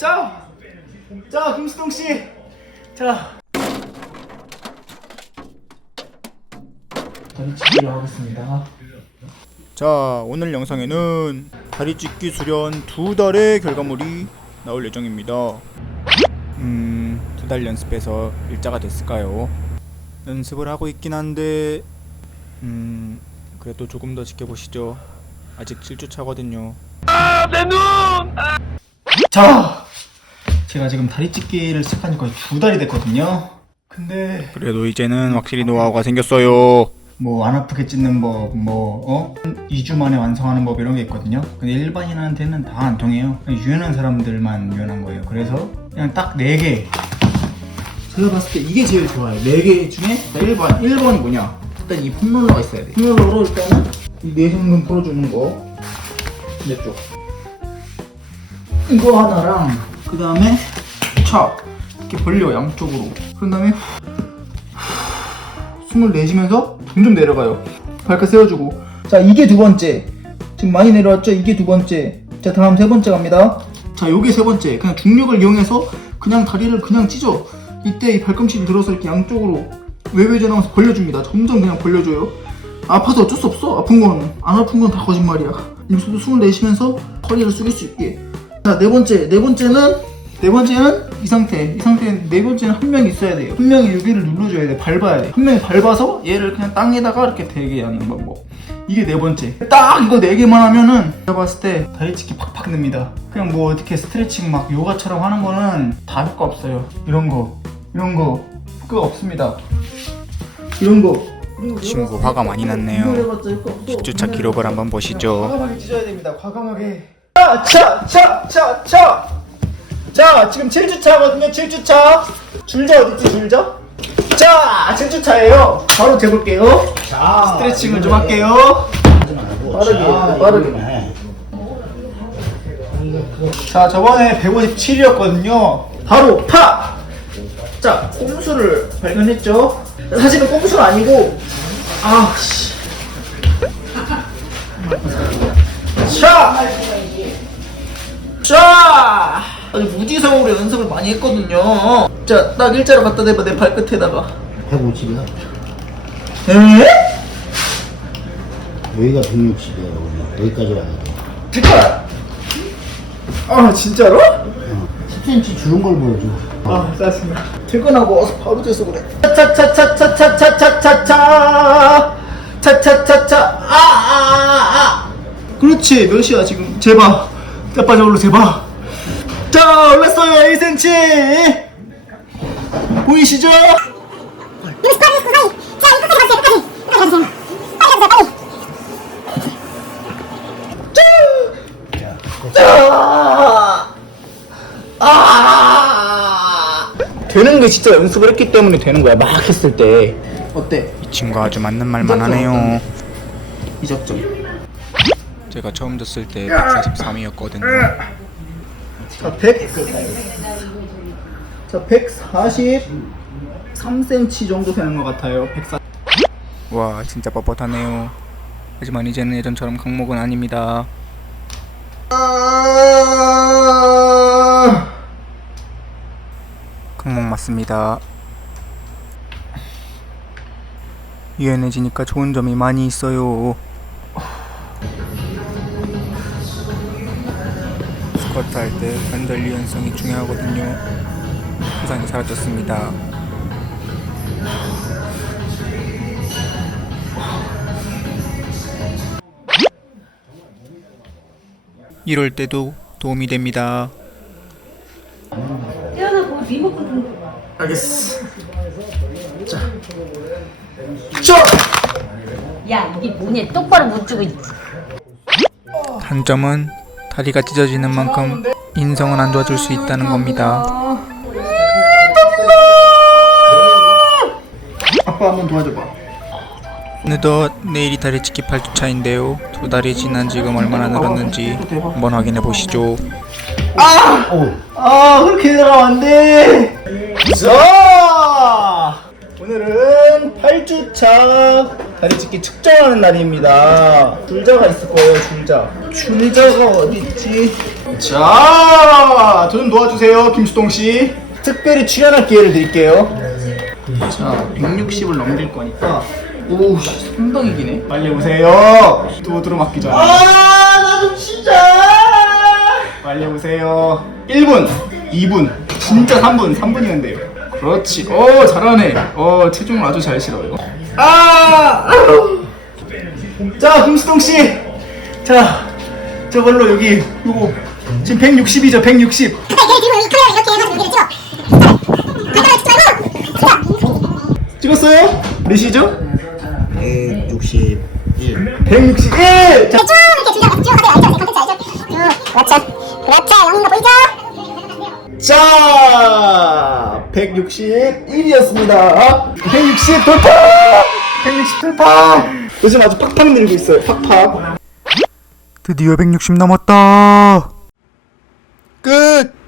자, 자 김수동 씨, 자. 다리 하겠습니다. 자 오늘 영상에는 다리 찢기 수련 두 달의 결과물이 나올 예정입니다. 음, 두 달 연습해서 일자가 됐을까요? 연습을 하고 있긴 한데, 음, 그래도 조금 더 지켜보시죠. 아직 7주 차거든요. 아, 내 눈! 자, 제가 지금 다리 찢기를 시작한 지 거의 두 달이 됐거든요. 근데 그래도 이제는 확실히 노하우가 생겼어요. 뭐 안 아프게 찢는 법, 뭐 어? 2주 만에 완성하는 법 이런 게 있거든요. 근데 일반인한테는 다 안 통해요. 유연한 사람들만 유연한 거예요. 그래서 그냥 딱 4개. 제가 봤을 때 이게 제일 좋아요. 4개 중에 1번, 1번이 뭐냐? 일단 이 폼롤러가 있어야 돼. 폼롤러로 일단은 이 내성근 풀어주는 거. 이쪽. 이거 하나랑 그 다음에 차 이렇게 벌려 양쪽으로. 그런 다음에 숨을 내쉬면서 점점 내려가요. 발끝 세워주고. 자, 이게 두 번째. 지금 많이 내려왔죠? 이게 두 번째. 자, 다음 세 번째 갑니다. 자, 요게 세 번째. 그냥 중력을 이용해서 그냥 다리를 그냥 찢어. 이때 이 발꿈치를 들어서 이렇게 양쪽으로 외외제 나와서 벌려줍니다. 점점 그냥 벌려줘요. 아파도 어쩔 수 없어. 아픈 건. 안 아픈 건 다 거짓말이야. 여기서도 숨을 내쉬면서 허리를 숙일 수 있게. 자, 네 번째. 네 번째는 네 번째는 이 상태. 이 상태 네 번째는 한 명이 있어야 돼요. 한 명이 여기를 눌러줘야 돼. 밟아야 돼. 한 명이 밟아서 얘를 그냥 땅에다가 이렇게 대게 하는 방법. 이게 네 번째. 딱 이거 네 개만 하면은 제가 봤을 때 다리 찢기 팍팍 납니다. 그냥 뭐 어떻게 스트레칭 막 요가처럼 하는 거는 다 효과 없어요. 이런 거, 이런 거 효과 없습니다. 이런 거. 친구 화가 많이 났네요. 10주차 기록을 한번 보시죠. 과감하게 찢어야 됩니다. 과감하게. 자, 자, 자, 자, 자. 자, 지금 7주차거든요. 7주차. 줄자 어디 있지? 줄자? 자, 7주차예요. 바로 재볼게요. 자, 스트레칭을 좀 할게요. 빠르게, 빠르게. 자, 저번에 157이었거든요. 바로 파! 자, 꼼수를 발견했죠? 사실은 꼼수는 아니고, 아, 씨. 차! 자! 아주 무지성으로 연습을 많이 했거든요. 자, 딱 일자로 갖다 대봐, 내 발끝에다가. 150이야. 에? 여기가 160이야. 여기까지 와야 돼. 잠깐! 아, 진짜로? 어. 10cm 줄은 걸 보여줘. 아, 짜증나. 퇴근하고 어서 바로 돼서 그래. 차차차차차차차차차. 차차차차. 아, 아, 아, 아. 그렇지. 몇 시야, 지금? 제발. 짜파저울로 제발. 자, 올랐어요. 1cm. 보이시죠? 되는 게 진짜 연습을 했기 때문에 되는 거야. 막 했을 때. 어때? 이 친구 아주 맞는 말만 하네요. 이 접점. 제가 처음 듣을 때 143이었거든요. 자, 100. 자, 143cm 정도 되는 것 같아요. 104. 와 진짜 뻣뻣하네요. 하지만 이제는 예전처럼 강목은 아닙니다. 아! 강목 맞습니다. 유연해지니까 좋은 점이 많이 있어요. 스쿼트 할때 관절 유연성이 중요하거든요. 부상이 사라졌습니다. 이럴 때도 도움이 됩니다. 태어나 그 리모컨 좀 알겠어. 자. 자! 야 이게 뭐냐 똑바로 못 주고 단점은 다리가 찢어지는 만큼 인성은 안 좋아질 수 있다는 겁니다. 아빠 한번 도와줘봐. 어느덧 내일이 다리 찢기 8주차인데요. 두 달이 지난 지금 얼마나 늘었는지 한번 확인해 보시죠. 오, 아, 그렇게 들어가면 안 돼! 자! 오늘은 8주차 다리 찢기 측정하는 날입니다. 줄자가 있을 거예요, 줄자. 줄자가 어디 있지? 자, 저 좀 도와주세요, 김수동 씨. 특별히 출연할 기회를 드릴게요. 자, 160을 넘길 거니까. 오, 상당히 기네. 빨리 오세요. 또 들어맞기 전에. 아, 나도 진짜. 빨리 오세요. 1분, 2분, 진짜 3분, 3분이었는데요. 그렇지. 오, 잘하네. 어, 체중을 아주 잘 실어요. 아! 자, 김수동 씨. 자, 저걸로 여기 요거 지금 160이죠, 160. 찍었어요? 몇이죠? 161. 161. 자, 자, 161이었습니다. 160 돌파! 160 돌파! 요즘 아주 팍팍 늘고 있어요, 팍팍. 드디어 160 넘었다 끝!